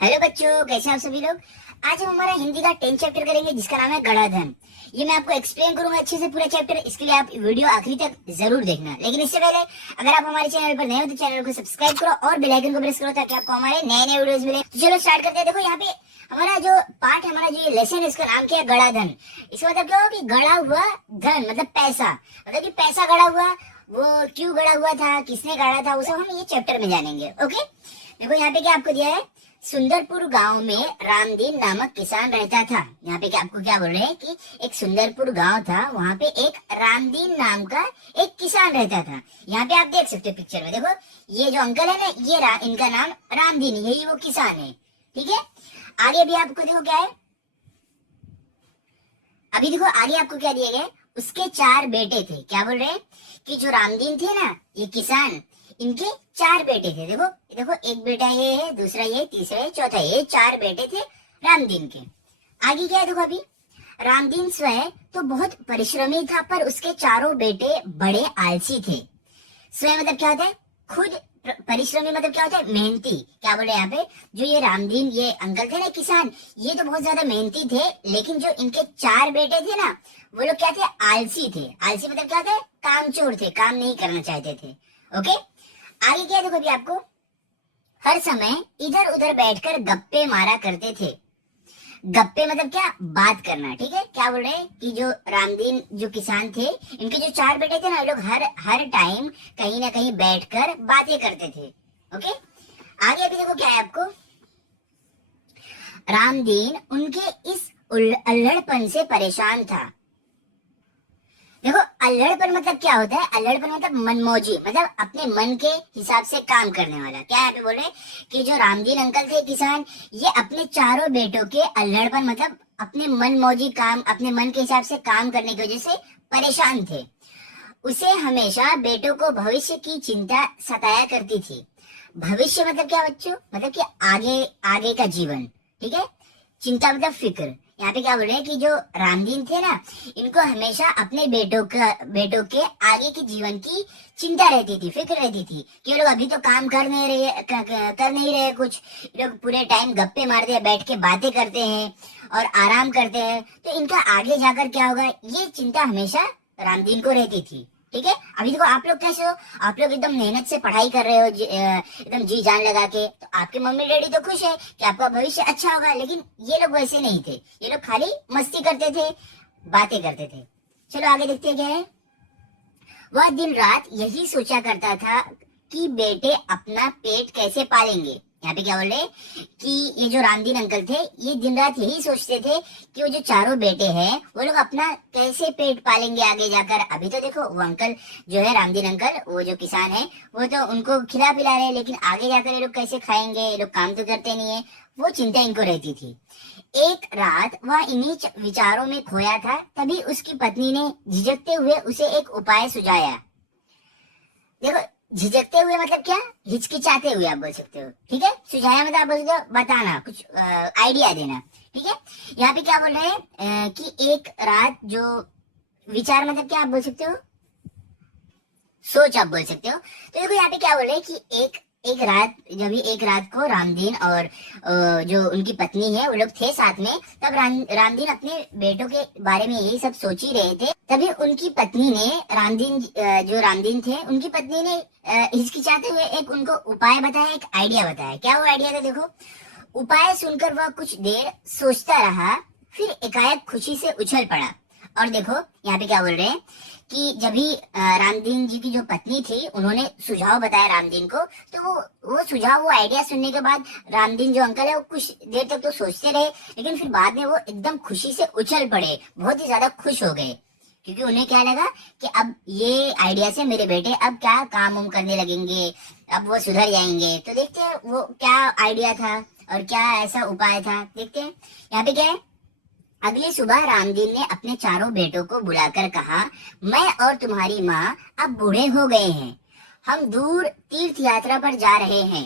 Hello बच्चों, कैसे हैं आप सभी लोग। आज हम हमारा हिंदी का 10 चैप्टर करेंगे जिसका नाम है गणाधन। ये मैं आपको एक्सप्लेन करूंगा अच्छे से पूरा चैप्टर, इसके लिए आप वीडियो आखिरी तक जरूर देखना। लेकिन इससे पहले अगर आप हमारे चैनल पर नए हो तो चैनल को सब्सक्राइब करो और बेल आइकन को प्रेस करो ताकि आपको हमारे नए नए वीडियोस मिले। तो चलो स्टार्ट करते हैं। देखो यहाँ पे हमारा जो पार्ट है, हमारा जो ये लेसन है, इसका नाम क्या है? गणाधन। इसका मतलब क्या हुआ कि गड़ा हुआ धन मतलब पैसा, मतलब कि पैसा गड़ा हुआ, वो क्यों गड़ा हुआ था, किसने गाड़ा था, उसे हम ये चैप्टर में जानेंगे। ओके, देखो यहाँ पे क्या आपको दिया है, सुंदरपुर गांव में रामदीन नामक किसान रहता था। यहाँ पे क्या आपको क्या बोल रहे हैं कि एक सुंदरपुर गांव था, वहां पे एक रामदीन नाम का एक किसान रहता था। यहाँ पे आप देख सकते हो पिक्चर में, देखो ये जो अंकल है ना, इनका नाम रामदीन, यही वो किसान है। ठीक है, आगे भी आपको देखो क्या है, अभी देखो आगे आपको क्या दिया गया है। उसके 4 बेटे थे। क्या बोल रहे हैं कि जो रामदीन थे ना, ये किसान, इनके 4 बेटे थे। देखो देखो, एक बेटा ये है, दूसरा ये, तीसरा ये, चौथा ये, 4 बेटे थे रामदीन के। आगे क्या है देखो, अभी रामदीन स्वयं तो बहुत परिश्रमी था, पर उसके चारों बेटे बड़े आलसी थे। स्वयं मतलब क्या होता है? खुद। परिश्रमी मतलब क्या होता है? मेहनती। क्या बोले यहाँ पे, जो ये रामदीन, ये अंकल थे ना किसान, ये तो बहुत ज्यादा मेहनती थे, लेकिन जो इनके 4 बेटे थे ना, वो लोग क्या थे? आलसी थे। आलसी मतलब क्या होता है? कामचोर थे, काम नहीं करना चाहते थे। ओके, आगे क्या देखो, अभी आपको हर समय इधर उधर बैठकर गप्पे मारा करते थे। गप्पे मतलब क्या? बात करना। ठीक है, क्या बोल रहे हैं कि जो रामदीन जो किसान थे, इनके जो 4 बेटे थे ना, लोग हर हर टाइम कहीं ना कहीं बैठकर बातें करते थे। ओके, आगे अभी देखो क्या है आपको, रामदीन उनके इस अल्हड़पन से परेशान था। देखो, अल्हड़पन मतलब क्या होता है? अल्हड़पन मतलब मनमौजी, मतलब अपने मन के हिसाब से काम करने वाला। क्या यहाँ पे बोल रहे हैं कि जो रामदीन अंकल थे किसान, ये अपने चारों बेटों के अल्हड़पन मतलब अपने मनमौजी काम, अपने मन के हिसाब से काम करने की वजह से परेशान थे। उसे हमेशा बेटों को भविष्य की चिंता सताया करती थी। भविष्य मतलब क्या बच्चों? मतलब कि आगे आगे का जीवन। ठीक है, चिंता मतलब फिक्र। यहाँ पे क्या बोल रहे हैं कि जो रामदीन थे ना, इनको हमेशा अपने बेटों के आगे के जीवन की चिंता रहती थी, फिक्र रहती थी कि ये लोग अभी तो काम कर नहीं रहे कुछ, ये लोग पूरे टाइम गप्पे मारते हैं, बैठ के बातें करते हैं और आराम करते हैं, तो इनका आगे जाकर क्या होगा, ये चिंता हमेशा रामदीन को रहती थी। ठीक है, अभी देखो आप लोग कैसे हो, आप लोग एकदम मेहनत से पढ़ाई कर रहे हो, एकदम जी जान लगा के, तो आपके मम्मी डैडी तो खुश है कि आपका भविष्य अच्छा होगा। लेकिन ये लोग वैसे नहीं थे, ये लोग खाली मस्ती करते थे, बातें करते थे। चलो आगे देखते हैं क्या है। वह दिन रात यही सोचा करता था कि बेटे अपना पेट कैसे पालेंगे। यहाँ पे क्या बोल रहे हैं कि ये जो रामदीन अंकल थे, ये दिन रात यही सोचते थे कि वो जो चारों बेटे हैं, वो लोग अपना कैसे पेट पालेंगे आगे जाकर। अभी तो देखो वो अंकल जो है, रामदीन अंकल, वो जो किसान है, वो तो उनको खिला पिला रहे हैं, लेकिन आगे जाकर ये लोग कैसे खाएंगे, ये लोग काम तो करते नहीं है, वो चिंता इनको रहती थी। एक रात वह इन्हीं विचारों में खोया था, तभी उसकी पत्नी ने झिझकते हुए उसे एक उपाय सुझाया। देखो, झिझकते हुए मतलब क्या? हिचकिचाते हुए आप बोल सकते हो। ठीक है, सुझाया मतलब आप बोल सकते हो बताना, कुछ आइडिया देना। ठीक है, यहाँ पे क्या बोल रहे हैं कि एक रात जो विचार मतलब क्या आप बोल सकते हो? सोच आप बोल सकते हो। तो देखो यहाँ पे क्या बोल रहे हैं कि एक एक रात, जब भी एक रात को रामदीन और जो उनकी पत्नी है, वो लोग थे साथ में, तब रामदीन अपने बेटों के बारे में यही सब सोच ही रहे थे। तभी उनकी पत्नी ने, जो रामदीन थे, उनकी पत्नी ने हिचकिचाते हुए एक उनको उपाय बताया, एक आइडिया बताया। क्या वो आइडिया था देखो। उपाय सुनकर वह कुछ देर सोचता रहा, फिर एकाएक खुशी से उछल पड़ा। और देखो यहाँ पे क्या बोल रहे हैं कि जब भी रामदीन जी की जो पत्नी थी, उन्होंने सुझाव बताया रामदीन को, तो वो सुझाव, वो आइडिया सुनने के बाद रामदीन जो अंकल है, वो कुछ देर तक तो सोचते रहे, लेकिन फिर बाद में वो एकदम खुशी से उछल पड़े, बहुत ही ज्यादा खुश हो गए। क्योंकि उन्हें क्या लगा कि अब ये आइडिया से मेरे बेटे अब क्या काम उम करने लगेंगे, अब वो सुधर जाएंगे। तो देखते हैं वो क्या आइडिया था और क्या ऐसा उपाय था, देखते हैं। यहाँ पे क्या है, अगली सुबह रामदीन ने अपने चारों बेटों को बुलाकर कहा, मैं और तुम्हारी माँ अब बूढ़े हो गए हैं, हम दूर तीर्थ यात्रा पर जा रहे हैं।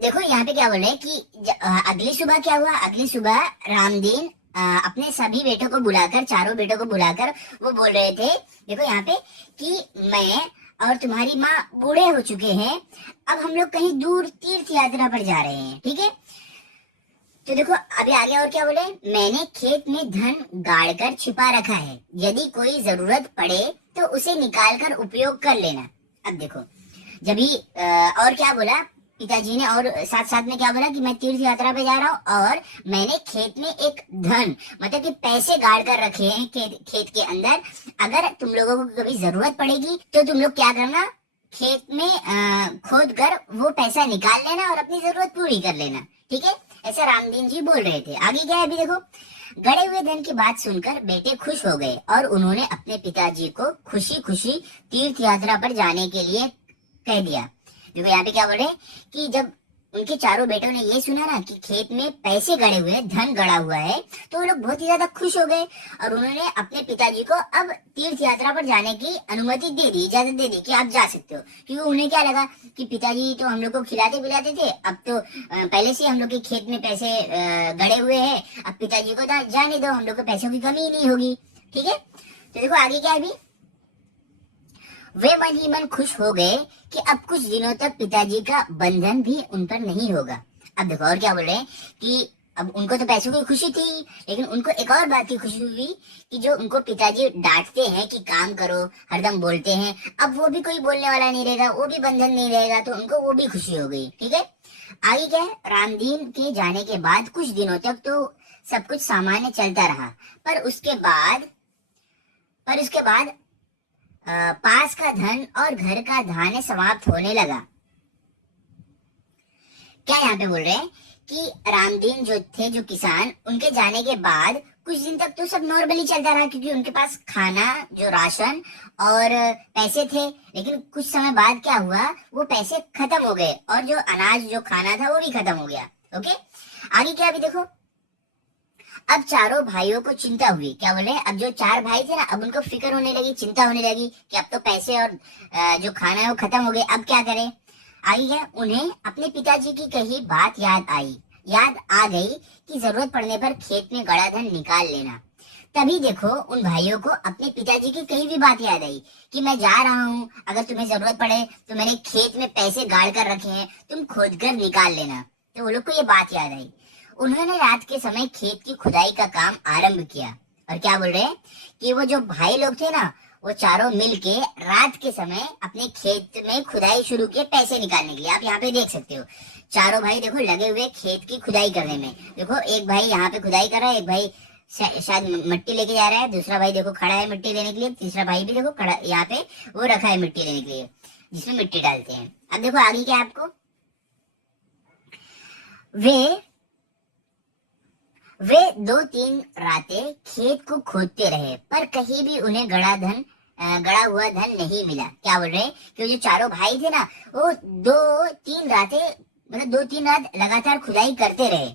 देखो यहाँ पे क्या बोल रहे हैं कि अगली सुबह क्या हुआ, अगली सुबह रामदीन अपने सभी बेटों को बुलाकर, चारों बेटों को बुलाकर वो बोल रहे थे, देखो यहाँ पे कि मैं और तुम्हारी माँ बूढ़े हो चुके हैं, अब हम लोग कहीं दूर तीर्थ यात्रा पर जा रहे हैं, ठीक है। तो देखो अभी आगे और क्या बोले, मैंने खेत में धन गाड़ कर छिपा रखा है, यदि कोई जरूरत पड़े तो उसे निकाल कर उपयोग कर लेना। अब देखो जब ही और क्या बोला पिताजी ने, और साथ साथ में क्या बोला कि मैं तीर्थ यात्रा पे जा रहा हूँ और मैंने खेत में एक धन मतलब कि पैसे गाड़ कर रखे हैं खेत के अंदर, अगर तुम लोगों को कभी जरूरत पड़ेगी तो तुम लोग क्या करना, खेत में खोद कर वो पैसा निकाल लेना और अपनी जरूरत पूरी कर लेना, ठीक है। ऐसा रामदीन जी बोल रहे थे। आगे क्या है अभी देखो, गड़े हुए धन की बात सुनकर बेटे खुश हो गए और उन्होंने अपने पिताजी को खुशी खुशी तीर्थ यात्रा पर जाने के लिए कह दिया। देखो यहाँ पे क्या बोले कि जब उनके चारों बेटों ने ये सुना ना कि खेत में पैसे गड़े हुए हैं, धन गड़ा हुआ है, तो वो लोग बहुत ही ज्यादा खुश हो गए और उन्होंने अपने पिताजी को अब तीर्थ यात्रा पर जाने की अनुमति दे दी, इजाजत दे दी कि आप जा सकते हो। क्योंकि उन्हें क्या लगा कि पिताजी तो हम लोग को खिलाते पिलाते थे, अब तो पहले से हम लोग के खेत में पैसे गड़े हुए हैं, अब पिताजी को जाने दो, हम लोग को पैसों की कमी ही नहीं होगी, ठीक है। तो देखो आगे क्या है अभी, वे मन ही मन खुश हो गए कि अब कुछ दिनों तक पिताजी का बंधन भी उन पर नहीं होगा। अब देखो और क्या बोल रहे हैं कि अब उनको तो पैसों की खुशी थी, लेकिन उनको एक और बात की खुशी हुई कि जो उनको पिताजी डांटते हैं कि काम करो, हरदम बोलते हैं, अब वो भी कोई बोलने वाला नहीं रहेगा, वो भी बंधन नहीं रहेगा, तो उनको वो भी खुशी हो गई, ठीक है। आगे क्या है, रामदीन के जाने के बाद कुछ दिनों तक तो सब कुछ सामान्य चलता रहा, पर उसके बाद पास का धन और घर का धान्य समाप्त होने लगा। क्या यहाँ पे बोल रहे हैं कि रामदीन जो थे, जो किसान, उनके जाने के बाद कुछ दिन तक तो सब नॉर्मली चलता रहा, क्योंकि उनके पास खाना, जो राशन और पैसे थे, लेकिन कुछ समय बाद क्या हुआ, वो पैसे खत्म हो गए और जो अनाज, जो खाना था, वो भी खत्म हो गया। ओके, आगे क्या अभी देखो, अब चारों भाइयों को चिंता हुई। क्या बोले, अब जो चार भाई थे ना, अब उनको फिक्र होने लगी, चिंता होने लगी कि अब तो पैसे और जो खाना है वो खत्म हो गए, अब क्या करें। आई है, उन्हें अपने पिताजी की कही बात याद आ गई कि जरूरत पड़ने पर खेत में गड़ा धन निकाल लेना। तभी देखो उन भाइयों को अपने पिताजी की कही भी बात याद आई कि मैं जा रहा हूँ, अगर तुम्हें जरूरत पड़े तो मैंने खेत में पैसे गाड़ कर रखे हैं, तुम खोद कर निकाल लेना। तो वो लोग को ये बात याद आई। उन्होंने रात के समय खेत की खुदाई का काम आरंभ किया। और क्या बोल रहे हैं कि वो जो भाई लोग थे ना, वो चारों मिलके रात के समय अपने खेत में खुदाई शुरू किए पैसे निकालने के लिए। आप यहाँ पे देख सकते हो चारों भाई देखो लगे हुए खेत की खुदाई करने में। देखो एक भाई यहाँ पे खुदाई कर रहा है, एक भाई शायद मिट्टी लेके जा रहा है, दूसरा भाई देखो खड़ा है मिट्टी लेने के लिए, तीसरा भाई भी देखो खड़ा यहाँ पे वो रखा है मिट्टी लेने के लिए, जिसमें मिट्टी डालते हैं। अब देखो आगे क्या आपको, वे 2-3 रातें खेत को खोदते रहे, पर कहीं भी उन्हें गड़ा हुआ धन नहीं मिला। क्या बोल रहे हैं कि जो चारों भाई थे ना, वो 2-3 रातें मतलब 2-3 रात लगातार खुदाई करते रहे,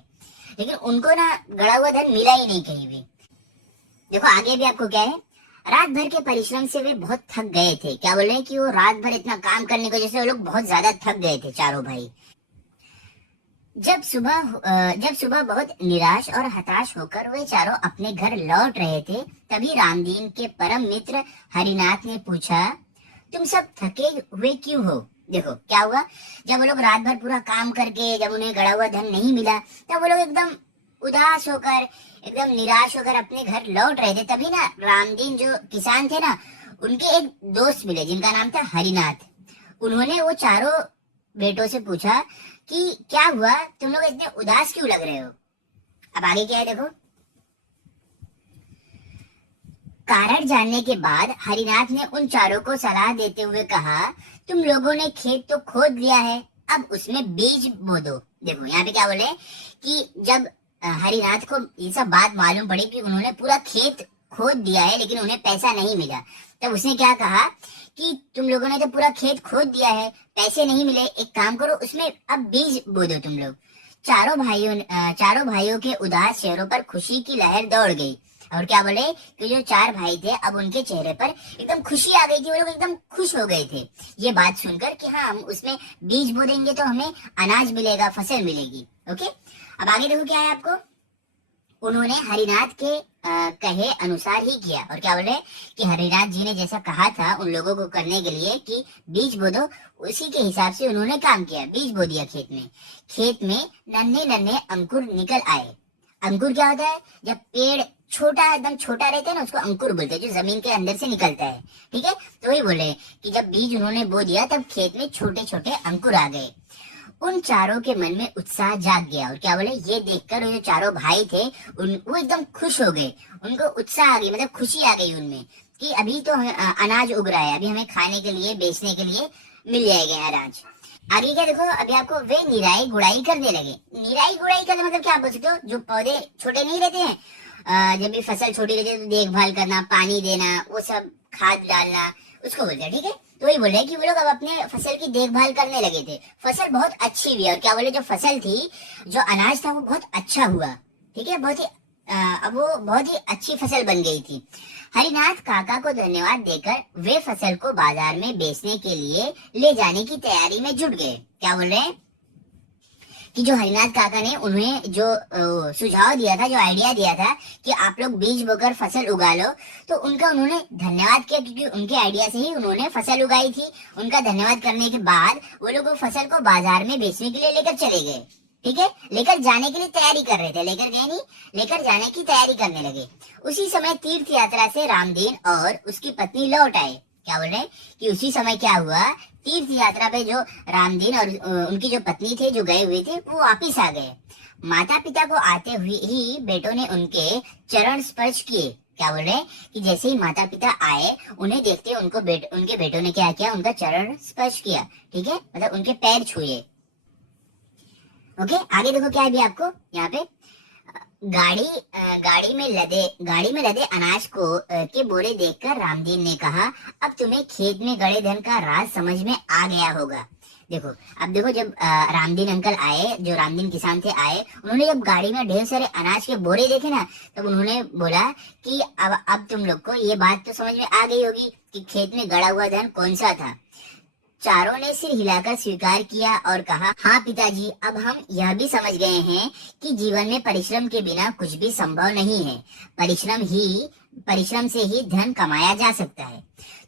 लेकिन उनको ना गड़ा हुआ धन मिला ही नहीं कहीं भी। देखो आगे भी आपको क्या है, रात भर के परिश्रम से वे बहुत थक गए थे। क्या बोल रहे हैं कि वो रात भर इतना काम करने की वजह से वो लोग बहुत ज्यादा थक गए थे चारों भाई। जब सुबह बहुत निराश और हताश होकर वे चारों अपने घर लौट रहे थे, तभी रामदीन के परम मित्र हरिनाथ ने पूछा, तुम सब थके हुए क्यों हो। देखो क्या हुआ, जब वो लोग रात भर पूरा काम करके जब उन्हें गड़ा हुआ धन नहीं मिला, तब वो लोग एकदम उदास होकर, एकदम निराश होकर अपने घर लौट रहे थे। तभी ना रामदीन जो किसान थे ना, उनके एक दोस्त मिले जिनका नाम था हरिनाथ। उन्होंने वो चारों बेटों से पूछा कि क्या हुआ, तुम लोग इतने उदास क्यों लग रहे हो। अब आगे क्या है देखो, कारण जानने के बाद हरिनाथ ने उन चारों को सलाह देते हुए कहा, तुम लोगों ने खेत तो खोद लिया है, अब उसमें बीज बो दो। देखो यहाँ पे क्या बोले कि जब हरिनाथ को ये सब बात मालूम पड़ी कि उन्होंने पूरा खेत खोद दिया है लेकिन उन्हें पैसा नहीं मिला, तब उसने क्या कहा कि तुम लोगों ने तो पूरा खेत खोद दिया है, पैसे नहीं मिले, एक काम करो उसमें अब बीज बो दो तुम लोग। चारों भाइयों के उदास चेहरों पर खुशी की लहर दौड़ गई। और क्या बोले कि जो चार भाई थे, अब उनके चेहरे पर एकदम खुशी आ गई थी, वो लोग एकदम खुश हो गए थे ये बात सुनकर कि हाँ, हम उसमें बीज बो देंगे तो हमें अनाज मिलेगा, फसल मिलेगी। ओके, अब आगे देखो क्या है आपको, उन्होंने हरिनाथ के कहे अनुसार ही किया। और क्या बोले कि हरिनाथ जी ने जैसा कहा था उन लोगों को करने के लिए कि बीज बो दो, उसी के हिसाब से उन्होंने काम किया, बीज बो दिया खेत में। खेत में नन्हे नन्हे अंकुर निकल आए। अंकुर क्या होता है? जब पेड़ छोटा, एकदम छोटा रहता है ना, उसको अंकुर बोलते हैं, जो जमीन के अंदर से निकलता है। ठीक है, तो वही बोले कि जब बीज उन्होंने बो दिया तब खेत में छोटे छोटे अंकुर आ गए। उन चारों के मन में उत्साह जाग गया। और क्या बोले, ये देखकर जो चारों भाई थे वो एकदम खुश हो गए। उनको उत्साह आ गई, मतलब खुशी आ गई उनमें कि अभी तो अनाज उग रहा है, अभी हमें खाने के लिए, बेचने के लिए मिल जाएगा अनाज। आगे क्या देखो, अभी आपको वे निराई गुड़ाई करने लगे। निराई गुड़ाई करने मतलब क्या आप बोल सकते हो? जो पौधे छोटे नहीं रहते हैं, जब भी फसल छोटी रहती है तो देखभाल करना, पानी देना, वो सब खाद डालना, उसको बोलते हैं। ठीक है, तो वही बोल रहे हैं कि वो लोग अब अपने फसल की देखभाल करने लगे थे। फसल बहुत अच्छी हुई। और क्या बोले, जो फसल थी, जो अनाज था, वो बहुत अच्छा हुआ। ठीक है, बहुत ही अब वो बहुत ही अच्छी फसल बन गई थी। हरिनाथ काका को धन्यवाद देकर वे फसल को बाजार में बेचने के लिए ले जाने की तैयारी में जुट गए। क्या बोल रहे हैं कि जो हरिनाथ काका ने उन्हें जो सुझाव दिया था, जो आइडिया दिया था कि आप लोग बीज बोकर फसल उगा लो, तो उनका उन्होंने धन्यवाद किया, क्योंकि उनके आइडिया से ही उन्होंने फसल उगाई थी। उनका धन्यवाद करने के बाद वो लोग वो फसल को बाजार में बेचने के लिए लेकर चले गए। ठीक है, लेकर जाने के लिए तैयारी कर रहे थे, लेकर गए नहीं, लेकर जाने की तैयारी करने लगे। उसी समय तीर्थ यात्रा से रामदीन और उसकी पत्नी लौट आए। क्या बोल रहे हैं कि उसी समय क्या हुआ, तीर्थ यात्रा पे जो रामदीन और उनकी जो पत्नी थे, जो गए हुए थे, वो वापिस आ गए। माता पिता को आते हुए ही बेटों ने उनके चरण स्पर्श किए। क्या बोल रहे हैं कि जैसे ही माता पिता आए, उन्हें देखते उनके बेटों ने क्या किया, उनका चरण स्पर्श किया। ठीक है, मतलब उनके पैर छुए। ओके, आगे देखो क्या है भी आपको यहाँ पे। गाड़ी में लदे अनाज के बोरे देखकर रामदीन ने कहा, अब तुम्हें खेत में गड़े धन का राज समझ में आ गया होगा। देखो, अब देखो, जब रामदीन अंकल आए, जो रामदीन किसान थे, आए, उन्होंने जब गाड़ी में ढेर सारे अनाज के बोरे देखे ना, तब उन्होंने बोला कि अब तुम लोग को ये बात तो समझ में आ गई होगी कि खेत में गड़ा हुआ धन कौन सा था। चारों ने सिर हिलाकर स्वीकार किया और कहा, हाँ पिताजी, अब हम यह भी समझ गए हैं कि जीवन में परिश्रम के बिना कुछ भी संभव नहीं है। परिश्रम से ही धन कमाया जा सकता है।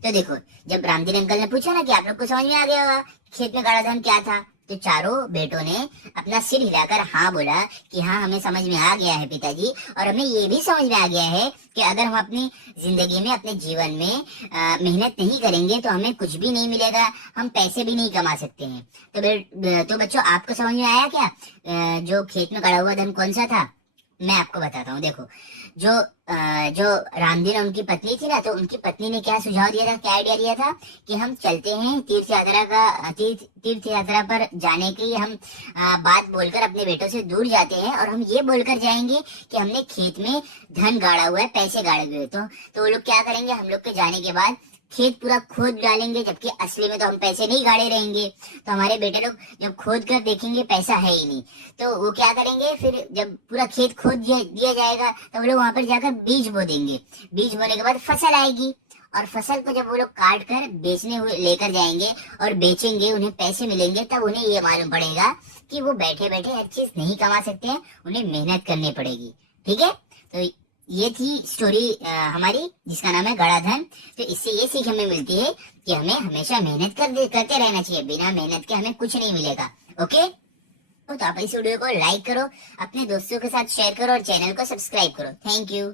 तो देखो, जब रामदीन अंकल ने पूछा ना कि आप लोग को समझ में आ गया होगा खेत में गड़ा धन क्या था, तो चारों बेटों ने अपना सिर हिलाकर हाँ बोला कि हाँ, हमें समझ में आ गया है पिताजी। और हमें ये भी समझ में आ गया है कि अगर हम अपनी जिंदगी में, अपने जीवन में मेहनत नहीं करेंगे तो हमें कुछ भी नहीं मिलेगा, हम पैसे भी नहीं कमा सकते हैं। तो बच्चों, आपको समझ में आया क्या जो खेत में गड़ा हुआ धन कौन सा था? मैं आपको बताता हूँ। देखो, जो रामदीन और उनकी पत्नी थी ना, तो उनकी पत्नी ने क्या सुझाव दिया था, क्या आइडिया दिया था कि हम चलते हैं तीर्थ यात्रा पर जाने की हम बात बोलकर अपने बेटों से दूर जाते हैं, और हम ये बोलकर जाएंगे कि हमने खेत में धन गाड़ा हुआ है, पैसे गाड़े हुए। तो वो लोग क्या करेंगे, हम लोग के जाने के बाद खेत पूरा खोद डालेंगे, जबकि असली में तो हम पैसे नहीं गाड़े रहेंगे। तो हमारे बेटे लोग जब खोद कर देखेंगे पैसा है ही नहीं, तो वो क्या करेंगे, फिर जब पूरा खेत खोद दिया जाएगा तो वो लोग वहां पर जाकर बीज बो देंगे। बीज बोने के बाद फसल आएगी, और फसल को जब वो लोग काट कर बेचने हुए लेकर जाएंगे और बेचेंगे, उन्हें पैसे मिलेंगे, तब उन्हें ये मालूम पड़ेगा कि वो बैठे बैठे हर चीज नहीं कमा सकते हैं, उन्हें मेहनत करनी पड़ेगी। ठीक है, तो ये थी स्टोरी हमारी, जिसका नाम है गड़ा धन। तो इससे ये सीख हमें मिलती है कि हमें हमेशा मेहनत करते रहना चाहिए, बिना मेहनत के हमें कुछ नहीं मिलेगा। ओके, तो आप इस वीडियो को लाइक करो, अपने दोस्तों के साथ शेयर करो और चैनल को सब्सक्राइब करो। Thank you.